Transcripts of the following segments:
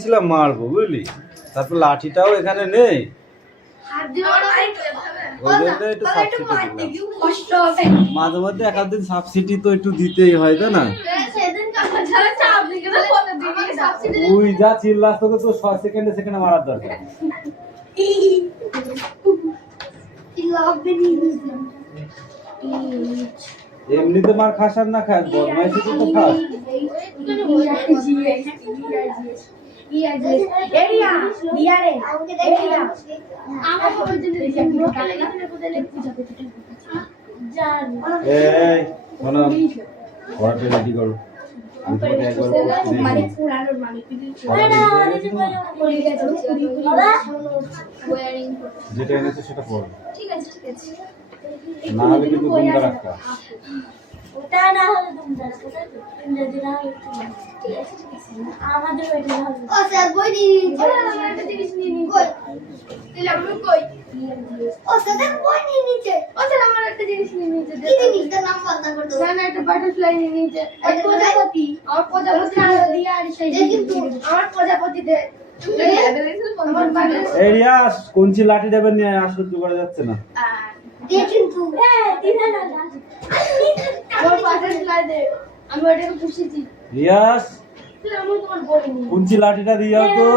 গেছিলাম মারবো বুঝলি, তারপর লাঠিটাও এখানে নেই, ওই জন্য একটু সাবসিডি দিলাম। মাঝে মধ্যে এক দিন সাবসিডি তো একটু দিতেই হয়, তাই না? ওই যা চিল্লাস তোকে তো 6 সেকেন্ডে মারার দরকার। এমনিতে মার খাস আর না খাস, বদমাইশি তো খাস। রেডি করো, যেটা এনেছে সেটা পড়ো, না হলে কিন্তু গুন্ডা রাখা। ওটা না হলে তুমি দাঁড়াও, যদি না হলে ঠিক আছে আমাদের ওইটা হবে। ও স্যার বই দিই, আমার একটা জিনিস নিয়ে নিই। কই দিলাম কই? ও স্যার বই নিয়ে নিচে। ও স্যার আমার একটা জিনিস নিয়ে নিচে। কি জিনিস? তার নাম বলতে করতে। না একটা বাটারফ্লাই নিয়ে নিচে। এক প্রজাপতি, আমার প্রজাপতি দিয়া আর সেই কিন্তু আমার প্রজাপতি দে। এই রিয়াস কোনচি লাঠি দেবেন নিয়ে আসতে করা যাচ্ছে না। কিন্তু দিনা না আমার বাটারফ্লাই দে, আমি ওটাকে পুষেছি। রিয়াস আমি তোমার বলিনি কোনচি লাঠিটা দিও তো।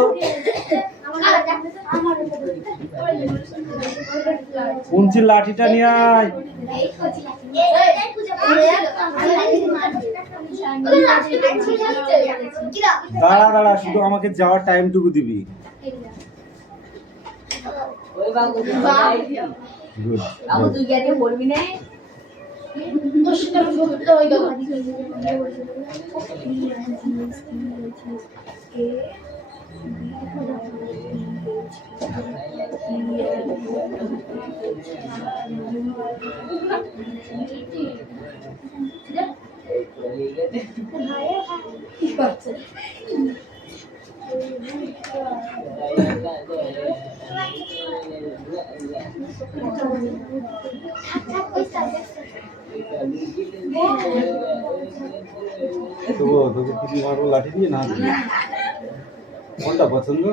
কোনচি লাঠিটা নিয়ে আয়। দাঁড়া দাঁড়া, শুধু আমাকে যাওয়ার টাইমটুকু দিবি। তুই গিয়ে বলবি না তোকে কিছু মারবো লাঠি দিয়ে না, কোনটা পছন্দ?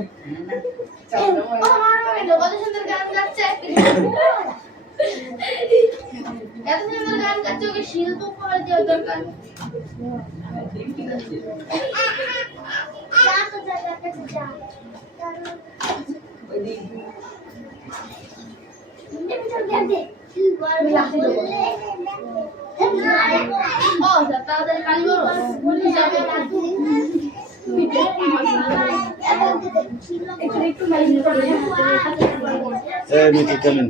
মিঠি কেমন?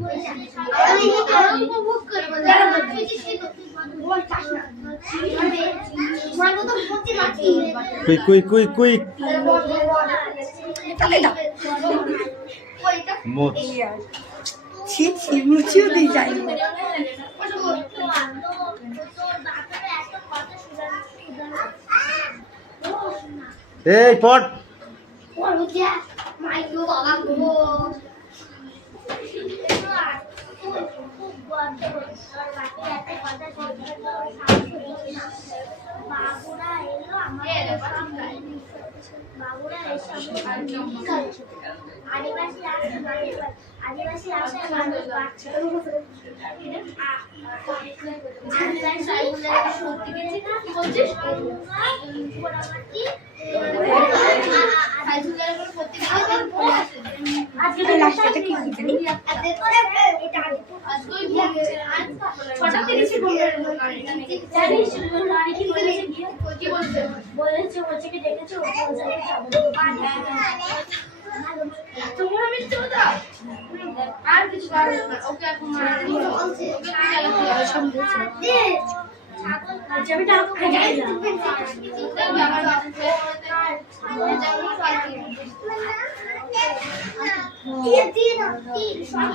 কুইক কুইক কুইক কুইক মোচ ছি ছি মুচিও দি যাই। এই পট আদিবাসী রাস্তায় মানুষ সত্যি গেছি না কি বলছিস? আর কিছু ওকে এখন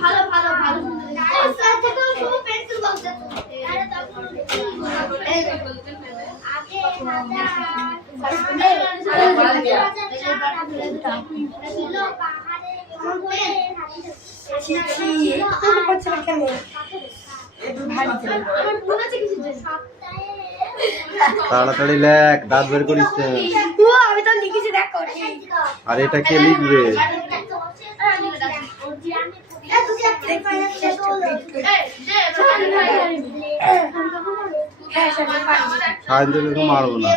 ভালো ভালো ভালো তাড়াতাড়ি লেখ, দাঁত বের করিস। তো লিখেছি দেখো ঠিক। আর এটা কে লিখবে? সাহায্য মারবো না,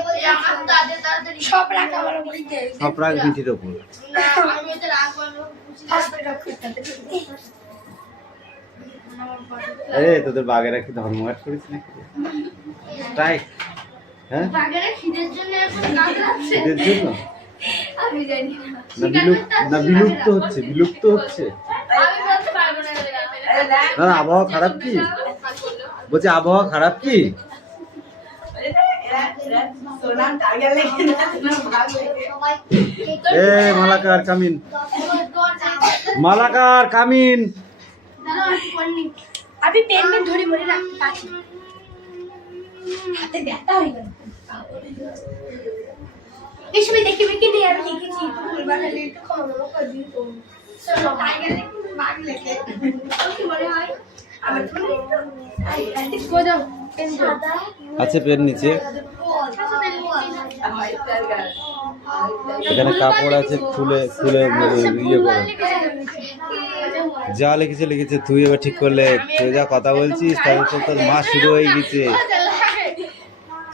সব রাখা আমার উপরে সব রাখ পিঠির ওপর। তোদের বাঘেরা কি ধর্মঘাট করিস নাকি? তাই হ্যাঁ, খিদের জন্য এখন গান গাচ্ছে। এদের জন্য আমি জানি না বিলুপ্ত হচ্ছে, বিলুপ্ত হচ্ছে। আমি বলতে পারবো না না না, আবহাওয়া খারাপ কি? বলছি আবহাওয়া খারাপ কি? এ মালাকার কামিন, মালাকার কামিন। আমি পেন পেন ধরে মরে রাখতে পারছি না। হাতে ব্যথা হয়ে গেল। এই সময় দেখি মেকি নিয়ে আমি লিখেছি ভুল বানালে একটু ক্ষমা করে দিই তো। শোনো টাইগার বাঘ লেখে কি মনে হয় আমার তো একটু কোদাও পেন সাদা আছে পেন নিচে, এখানে কাপড় আছে, খুলে খুলে ইয়ে করে যা লিখেছে লিখেছে। তুই এবার ঠিক করলে, তুই যা কথা বলছিস তাহলে তো তোর মাস শুরু হয়ে গেছে।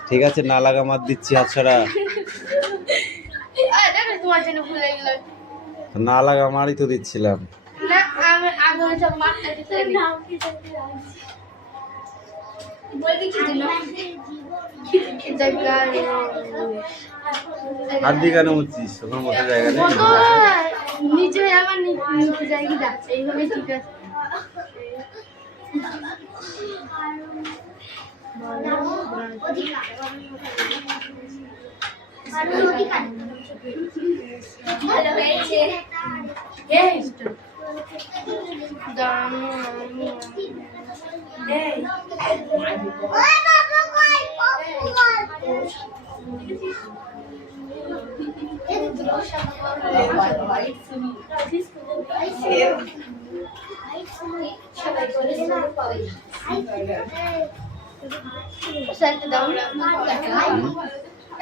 ঠিক আছে, না লাগা মার দিচ্ছি, হাত ছাড়া। তোমার জন্য ভুলে গেলাম না লাগা মারই তো দিচ্ছিলাম। না আমি আগে সব মারতে দিতে নাম কি বলবি কি দিন হাত দিয়ে কেন উঠছিস? ওখানে বসে জায়গা নেই। নিচে আমার নিচে জায়গা যাচ্ছে এইভাবে ঠিক আছে। ভালো হয়েছে।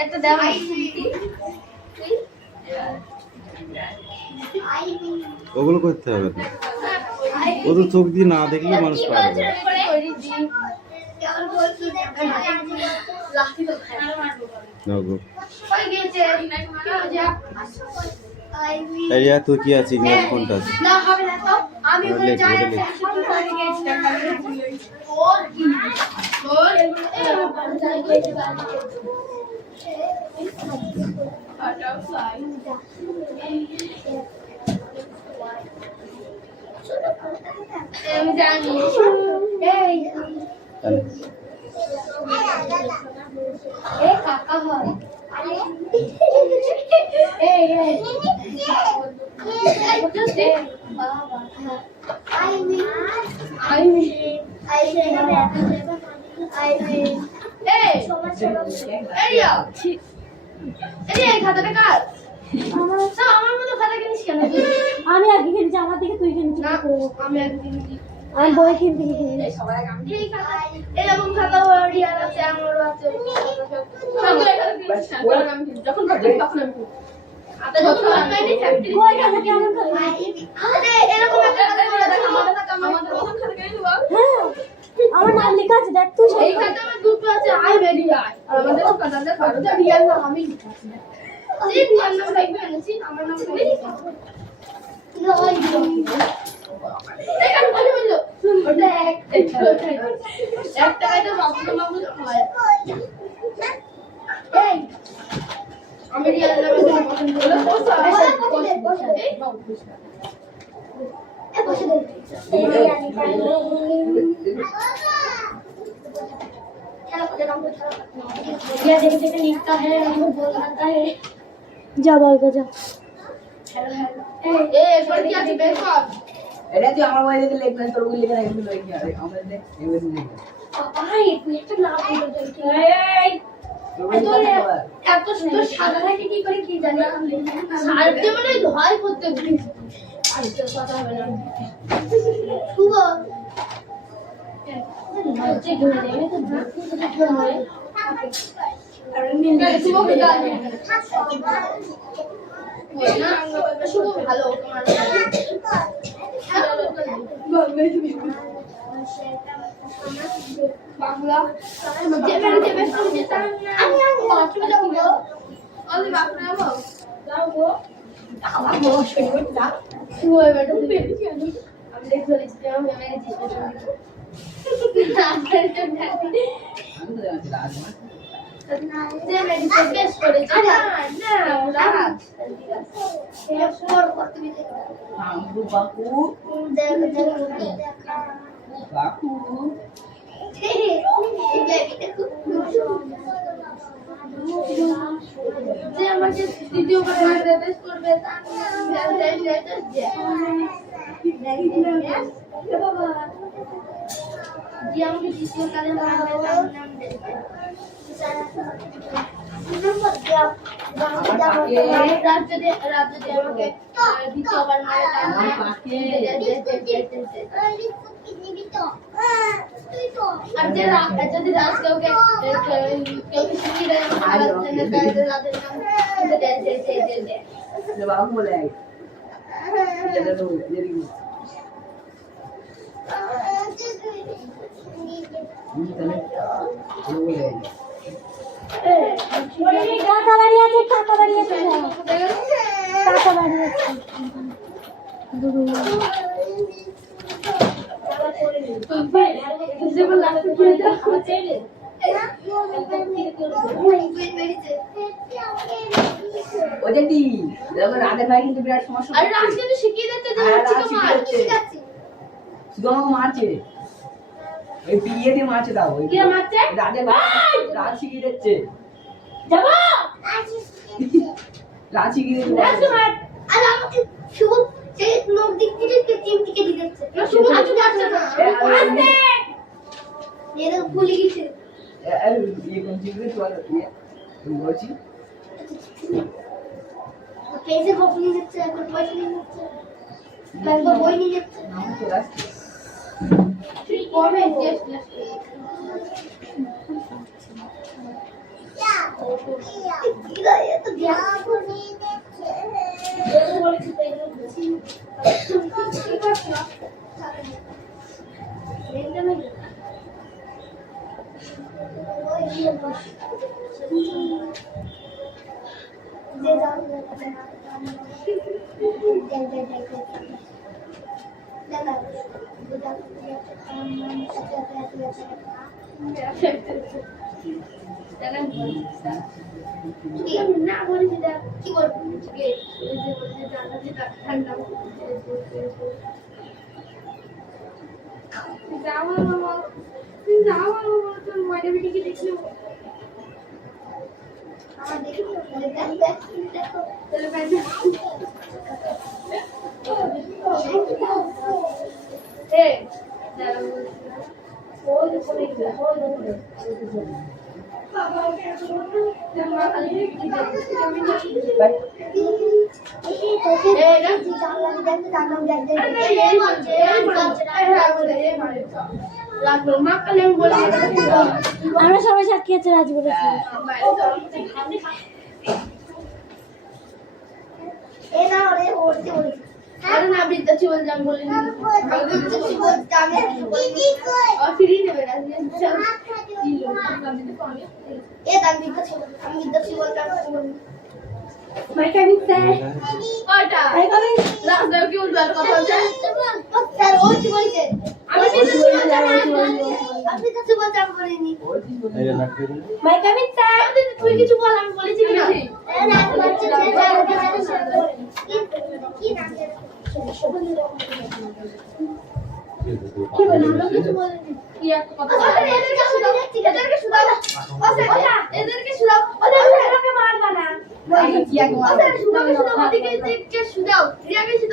একটা দাও ওগুলো করতে হবে না, ও তো চোখ দিয়ে না দেখলে মানুষ পারবে না। তুই কি আছে ইংরেজি কোনটা আছে? না হবে না তো আমি ওখানে যাই আমি জানি এই এ কাকা হয় এই এই বাবা আই মিন এই এরিয়া এই খাতাটা কার? আমার মতো খাতা কিনিস কেন? আমি আগে কিনেছি, আমার দিকে তুই কিনেছি। না আমি আগে কিনেছি। আমি বই কিনতে কিনেছি। এই খাতা এরকম খাতা রিয়ার আছে, আমারও আছে। যখন তখন আমি কই খাতা কেমন খাতা? আরে এরকম একটা খাতা করে দেখ, আমাদের মতন খাতা কিনে দেবো। হ্যাঁ, আমার নাম লেখা আছে, দেখ তুই। এই খাতা আমার দুটো আছে, আই ভেরি আই। আর আমাদের খাতাতে পারো রিয়াল নাম আমি লিখেছি। এই রিয়াল নাম লিখবে এনেছি, আমার নাম লিখে এই কাজ বলে বললো ওটা একটা এটা মামু হয়। এই আমি রিয়াল নাম পছন্দ করলে বসে এই বাবু বসে এ বসে দে ये देख देख लिखता है हमको बोलता है যা বল গো যা। ए पर क्या थी बेकार এটা তুই আমার বই দেখে লিখবেন, তোর বই লিখে রাখবি লই কি আরে আমাদের দেখ এমন নেই ভাই তুই একটা নাম বলে দে এই এত সুন্দর সাদা থাকে কি করে কি জানি সারতে মানে ধয় করতে দিই আর তো কথা হবে না শুভ হচ্ছে ঘুরে যাবে তো ঘুরে শুভ বিকাল শুভ ভালো তোমার বাংলা যে বাড়িতে ব্যস্ত হচ্ছে আমি হসপিটালে যাব ওই বাপরে যাবো যাও গো আমার হসপিটালে যা শুভ বেটা তুমি আমি দেখতে চলেছি আমি রেজিস্ট্রেশন যে মেডিসিন টেস্ট করেছে না রাত সে ফোর করতে দিতে বাকু দেখ বাকু যে আমাকে দ্বিতীয়বার টেস্ট করবে তা যে আমাকে দ্বিতীয় কালে মারবে তার নাম দেবে রাত যদি আমাকে দ্বিতীয়বার মারে তার নাম আর যে যদি রাত কেউকে শিখিয়ে দেয় রাতের নাম বাবু বলে যেটা তো দেরি কাকা বাড়ি আছে কাকা বাড়ি আছে কাকা বাড়ি আছে ওজেটি দেখো রাতে ভাই কিন্তু বিরাট সমস্যা আর রাত কিন্তু শিখিয়ে দিতে যে শিখাচ্ছি শুধু আমাকে মারছে এই বিয়েতে মারছে দাও কে মারছে রাতে ভাই রাত শিখিয়ে দিচ্ছে যাবো রাত শিখিয়ে দিচ্ছে আর আমাকে শুভ সেই লোক দিক থেকে টিমটিকে দিতেছে না শুভ কিছু যাচ্ছে না আস্তে এর ভুলে গেছে এই কোন চিন্তা চলে তুমি বলছি পেজে কপি নিয়ে যাচ্ছে এখন পয়সা নিয়ে যাচ্ছে ব্যাংক বই নিয়ে যাচ্ছে নাম চলে আসছে কবে টেস্ট না বলেছি কি বলবো ঠান্ডা যাওয়া বাবা যাওয়া বাবা তোর ময়দা বেটিকে দেখলো আমার দেখি দেখো তাহলে আমরা সবাই সাক্ষী আছে রাজ বলেছি আরে না বিদ্যার্থী বলতে আমি বলিনি ফ্রি নেবে না আমি বিদ্যার্থী বলতে মাইকামিক স্যার কয়টা মাইকামিক রাস্তায় কি উল্টো কথা বলছে স্যার ওই কি বলছে আমি বিদ্যার্থী বলতে আপনি কাছে বলতে আমি বলিনি মাইকামিক স্যার তুই কিছু বল আমি বলেছি কি না কি বলি আমরা কিছু বলিনি কি একটা কথা এদেরকে শুধাও এদেরকে শুধাও ওদেরকে মারবা না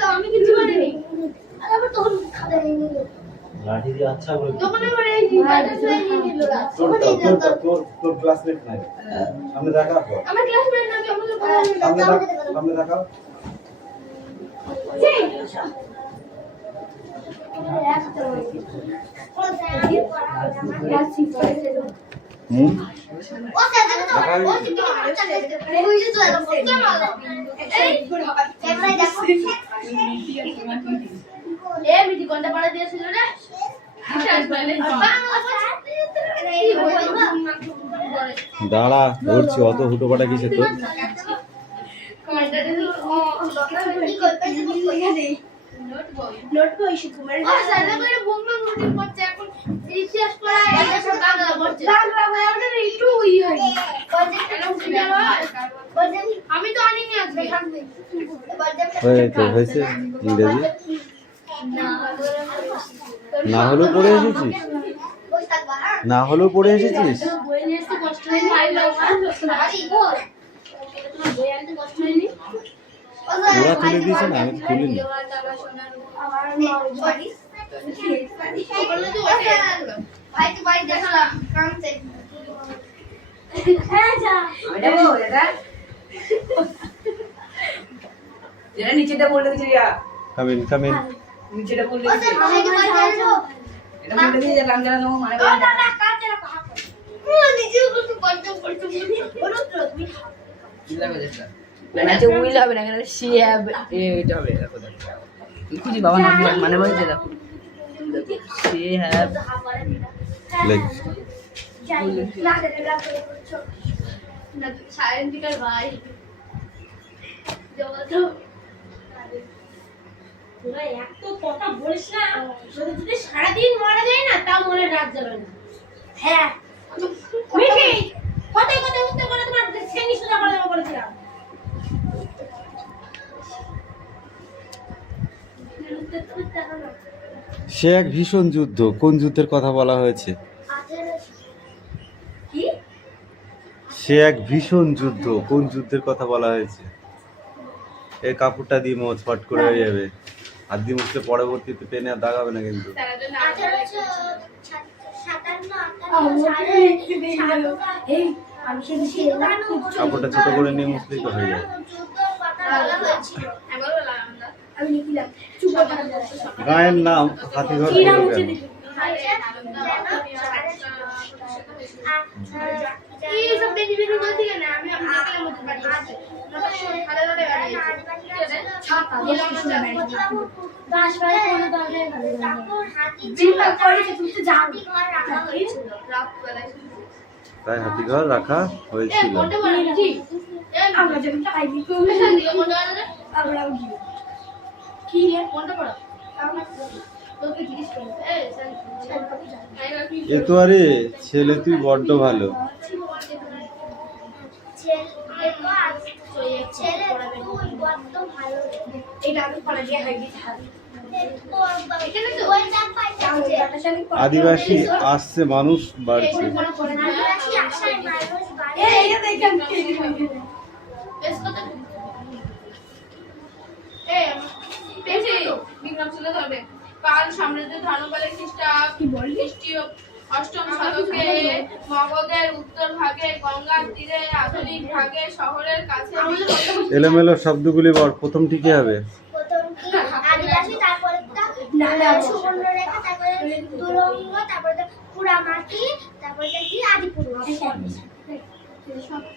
আমি কিছু করিনি আর আবার তখন খাতা নিয়ে নিল লাঠি দিয়ে আচ্ছা বলে তখন আবার এই নিয়ে নিল তোর ক্লাসমেট নাই সামনে দেখা আমার ক্লাসমেট নাকি আমাকে সামনে দেখাও দাঁড়া ধরছি, অত হুটোপাটা কিসে তোর? নোট বই শুধু মানে সাদা করে বোমা মুড়ি পড়ছে এখন রিসার্চ করা এটা বাংলা পড়ছে বাংলা বই আমাদের একটু ই হয় আমি তো আনিনি আজকে হয়েছে ইংরেজি না হলেও পড়ে এসেছিস, না হলেও পড়ে এসেছিস। বই নিয়ে এসে কষ্ট হয়নি আই লাভ তোমার বই আনতে কষ্ট হয়নি ওরা তুলে দিয়েছে না, আমি তুলিনি। নিচেটা বললে দিচ্ছি কামিন কামিন নিচেটা বললে এটা বললে দিয়ে রাম জানা দেবো মানে ম্যাচে উইল হবে না, এখানে সি হ্যাভ এটা হবে। দেখো খুঁজি বাবা নাম মানে বলছে, দেখো সি হ্যাভ লেখ সায়ন্তিকার ভাই তোরা এত কথা বলিস না, যদি সারাদিন মারা যায় না তা মনে রাত যাবে না। হ্যাঁ মিঠি কথায় কথায় উত্তর করে তোমার শ্রেণী সোজা করে দেবো বলেছিলাম। সে এক ভীষণ যুদ্ধ, কোন যুদ্ধের কথা বলা হয়েছে? কি সে এক ভীষণ যুদ্ধ, কোন যুদ্ধের কথা বলা হয়েছে? এই কাপড়টা দিয়ে মোচ ফট করে হয়ে যাবে, হাত দিয়ে মুছলে পরবর্তীতে পেনে আর দাগাবে না কিন্তু। কাপড়টা ছোট করে নিয়ে মুছলেই তো হয়ে যাবে। গায়ের নাম হাতিঘর বলে কেন? তাই হাতিঘর রাখা হয়েছিল। এ তো আরে ছেলে, তুই বড্ড ভালো। আদিবাসী আসছে, মানুষ বাড়ছে। কাল সাম্রাজ্যের ধর্মপালে খ্রিস্টীয় অষ্টম শতকে মগধের উত্তর ভাগে গঙ্গার তীরে আধুনিক ভাগে শহরের কাছে এলোমেলো শব্দগুলি বল, প্রথমটি কি হবে? আদিবাসী, তারপরে সুবর্ণরেখা, তারপরে তুরঙ্গ, তারপরে পুরামাটি, তারপরে কি আদিপুরুষ।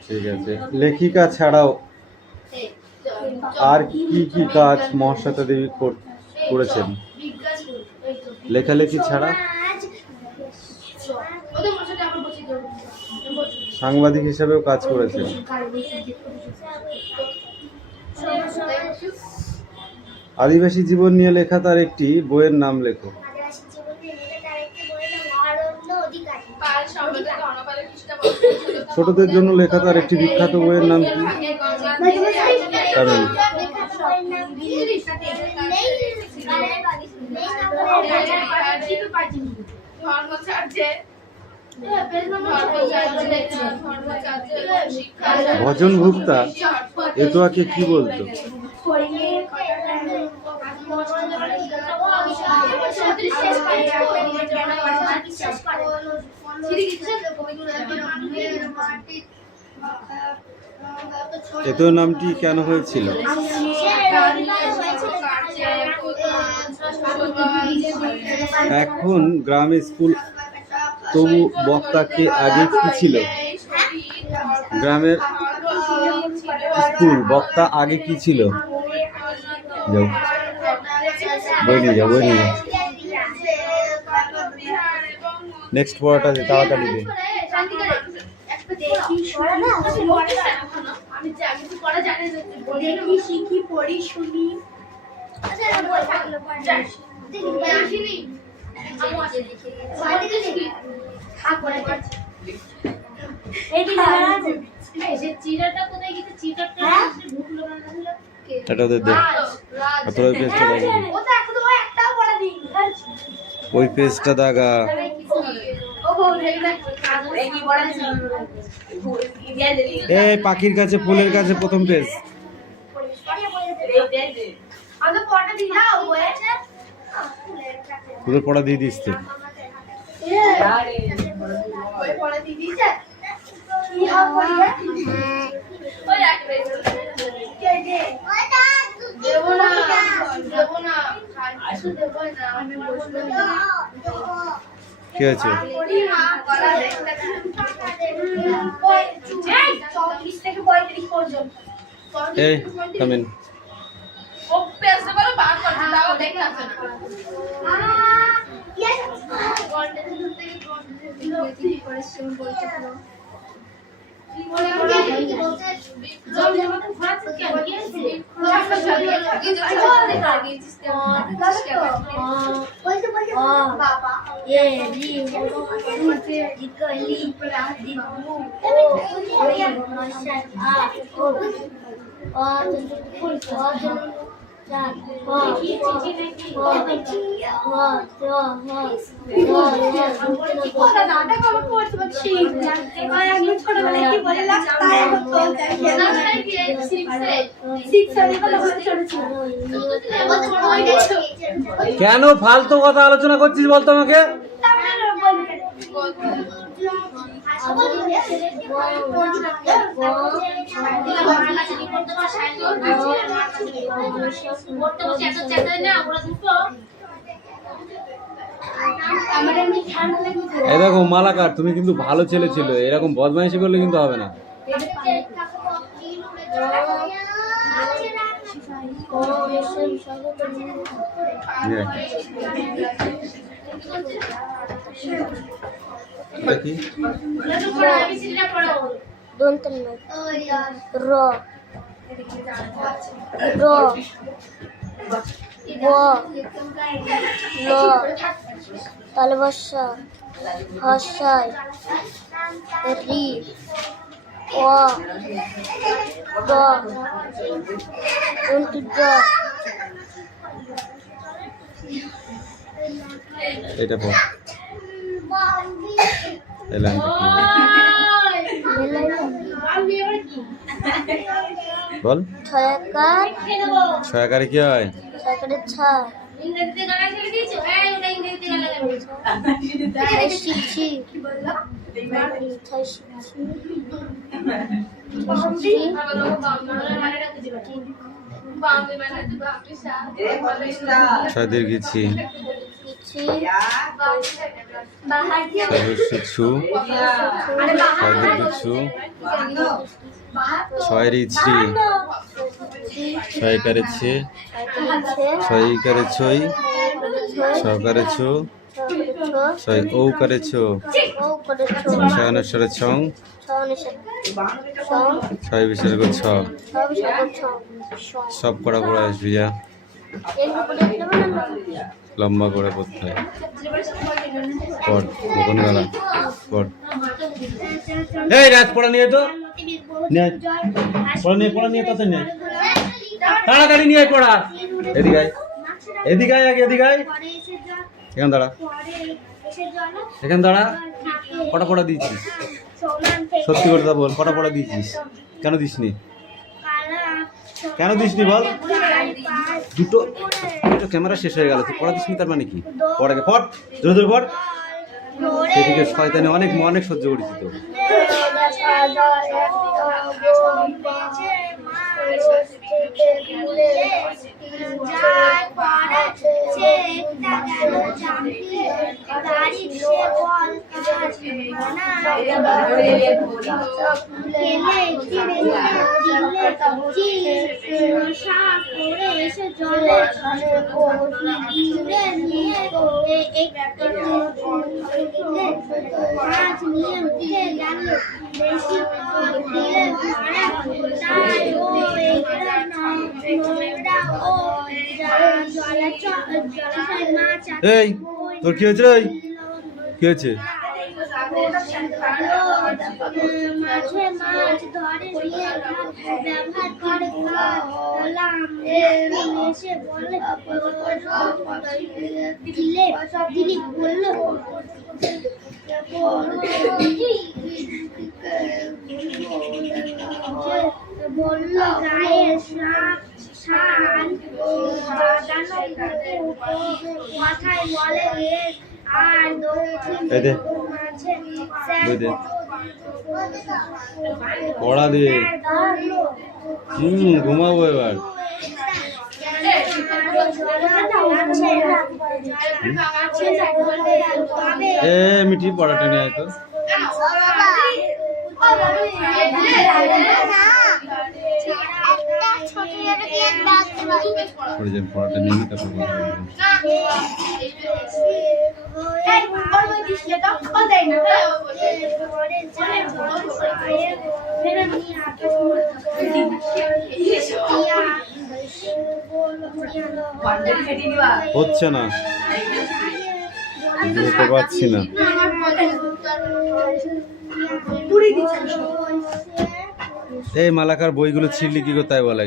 ঠিক আছে। লেখিকা ছাড়াও আর কি কি কাজ মহাশ্বেতা দেবী করেছেন? লেখালেখি ছাড়া সাংবাদিক হিসেবেও কাজ করেছেন। আদিবাসী জীবন নিয়ে লেখা তার একটি বইয়ের নাম লেখো। ছোটদের জন্য লেখা তার একটি বিখ্যাত বইয়ের নাম কি? কারণ ভজন ভুক্তা এতোয়াকে কি বলতো? এতো নামটি কেন হয়েছিল? এখন গ্রামে স্কুল, তবু বক্তাকে আগে কি ছিল? গ্রামের স্কুল বক্তা আগে কি ছিল? যাও বই নিয়ে যাও, বই নিয়ে যাও। নেক্সট পড়াটা তাড়াতাড়ি দে। দেখি শিখি পড়ি শুনি। চিরাটা কোথায় গেছে? চিটারটা ঢুকলো না। এটা ওদের দে। আর তোর ওই পেজটা দাগা, ও তো এখন ও একটাও পড়া দিই। ওই পেজটা দাগা। ও বউ দেখনা এই কি পড়া দিছি এই পাখির কাছে ফুলের কাছে প্রথম পেজ। আমি তো পড়া দিই না ও বলেছে। তোদের পড়া দিয়ে দিস তো। ওই পড়া দিই দিছে। কি হবে বলবে? ওই রাখবে। কে দে? দেব না। দেব না। কিছু দেব না। আমি বসবো না। কি আছে? পড়ি মা কলা দেখতে। ওই 34 থেকে 35 পর্যন্ত। এই কামিন। ও পেছনে বলো বার করতে দাও দেখে আছে না কেন ফালতু কথা আলোচনা করছিস বলতো আমাকে? এই দেখো মালাকার, তুমি কিন্তু ভালো ছেলে ছিল, এরকম বদমাইশি করলে কিন্তু হবে না। এটা কি? তালবস্যা হস্যায় রি ও গ অন্তুজ এটা পড়। এলাম বল। ছয়াকার ছয়াকারে কি হয়? ছয়াকারের ছা ইংরেজিতে গালা ছেড়ে দিয়েছো? এই ওটা ইংরেজিতে গালা বলছো। শিখছি কি বললো? ছয় দীর্ঘিছি ছু ছয় দীর্ঘিছু ছয় রিছি ছয় কারে ছে ছয় কারে ছই ছয় কারে ছো ছয় ও কারে ছো ছয় অনুসারে ছং ছয় বিসর্গ ছ সব করা পড়ে আসবি যা লম্বা করে পড়তে হয়। পড় বকন গালা পড়। এই রাত পড়া নিয়ে তো নিয়ে পড়া নিয়ে তাতে নিয়ে তাড়াতাড়ি নিয়ে পড়া। এদিকে আয়, এদিকে আয়, আগে এদিকে আয়। এখান দাঁড়া, এখান দাঁড়া। কটা পড়া দিয়েছিস? সত্যি করে তা বল, কটা পড়া দিয়েছিস? কেন দিসনি? কেন দিসনি বল? দুটো দুটো ক্যামেরা শেষ হয়ে গেল, তুই পড়া দিসনি তার মানে কি? পড়াকে পড়, জোরে জোরে পড়। সেদিকে শয়তানে অনেক অনেক সহ্য করেছি তো। তারিখ সে বল কাজ এই তোর কি হয়েছে রে? কি হয়েছে? মাঝে মাছ ধরে নিয়ে ব্যবহার করে এসে বলে দিলি বললো বললো গায়ের শান মাথায় বলে আর পড়া দিয়ে ঘুমাবো এবার। এ মিঠি পড়াটা নিয়ে আয় তো। পড়াটা নিয়ে নি তারপর হচ্ছে না, বুঝতে পারছি না। এই মালাকার বইগুলো ছিঁড়লি কি করতে হয় বলে?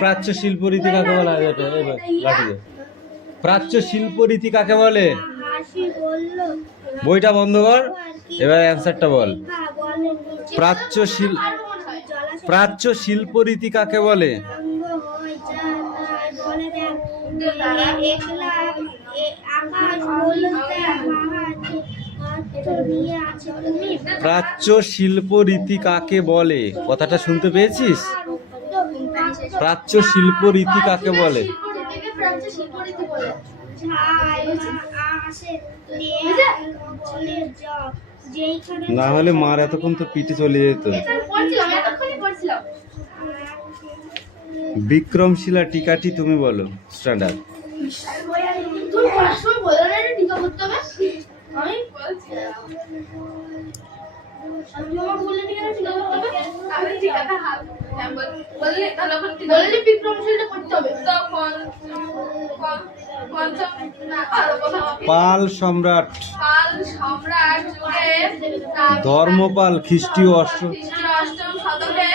প্রাচ্য শিল্পরীতি কাকে বলা হয়? প্রাচ্য শিল্পরীতি কাকে বলে? বইটা বন্ধ কর, এবার অ্যান্সারটা বল। প্রাচ্য শিল্পরীতি কাকে বলে? প্রাচ্য শিল্পরীতি কাকে বলে? কথাটা শুনতে পেয়েছিস? প্রাচ্য শিল্পরীতি কাকে বলে? না হলে মার এতক্ষণ তো পিঠে চলে যেত। বিক্রমশিলা টিকাটি তুমি বলো। স্ট্যান্ডার্ড পাল সম্রাট ধর্মপাল খ্রিস্টীয় অষ্টম শতকে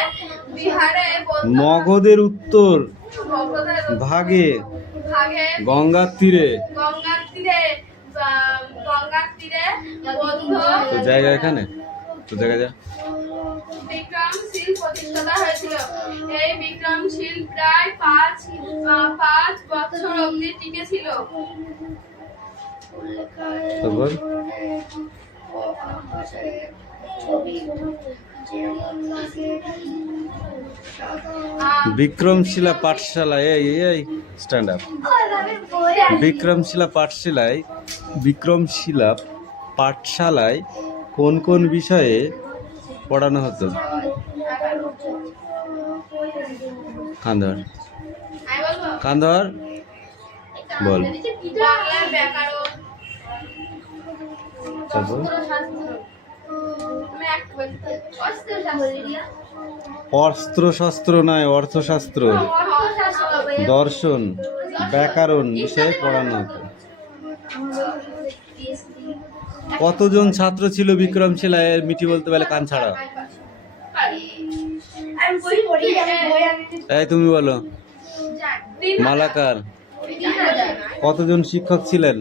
মগধের উত্তর ভাগে গঙ্গার তীরে তো জায়গা এখানে তো জায়গা যা বিক্রমশীল প্রতিষ্ঠাতা হয়েছিল। এই বিক্রমশীল প্রায় 5 বছর অবধি টিকে ছিল। বিক্রমশিলা পাঠশালায় এই স্ট্যান্ড আপ। বিক্রমশিলা পাঠশালায় কোন কোন বিষয়ে পড়ানো হতো? কান্দর বল। অস্ত্রশস্ত্র নয়, অর্থশাস্ত্র, দর্শন, ব্যাকরণ বিষয়ে পড়ানো হতো। কতজন ছাত্র ছিল বিক্রমশিলায়? মিটি বলতে পারলে কান ছাড়া। এই তুমি বলো। মালাকার কতজন শিক্ষক ছিলেন?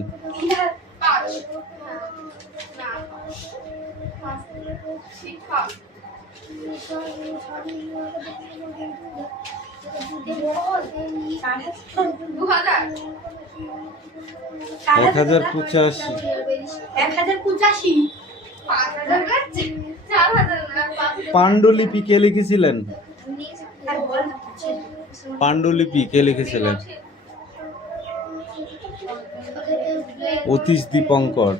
এক 1085। পাণ্ডুলিপি কে লিখেছিলেন? পাণ্ডুলিপি কে লিখেছিলেন? অতীশ দীপঙ্কর।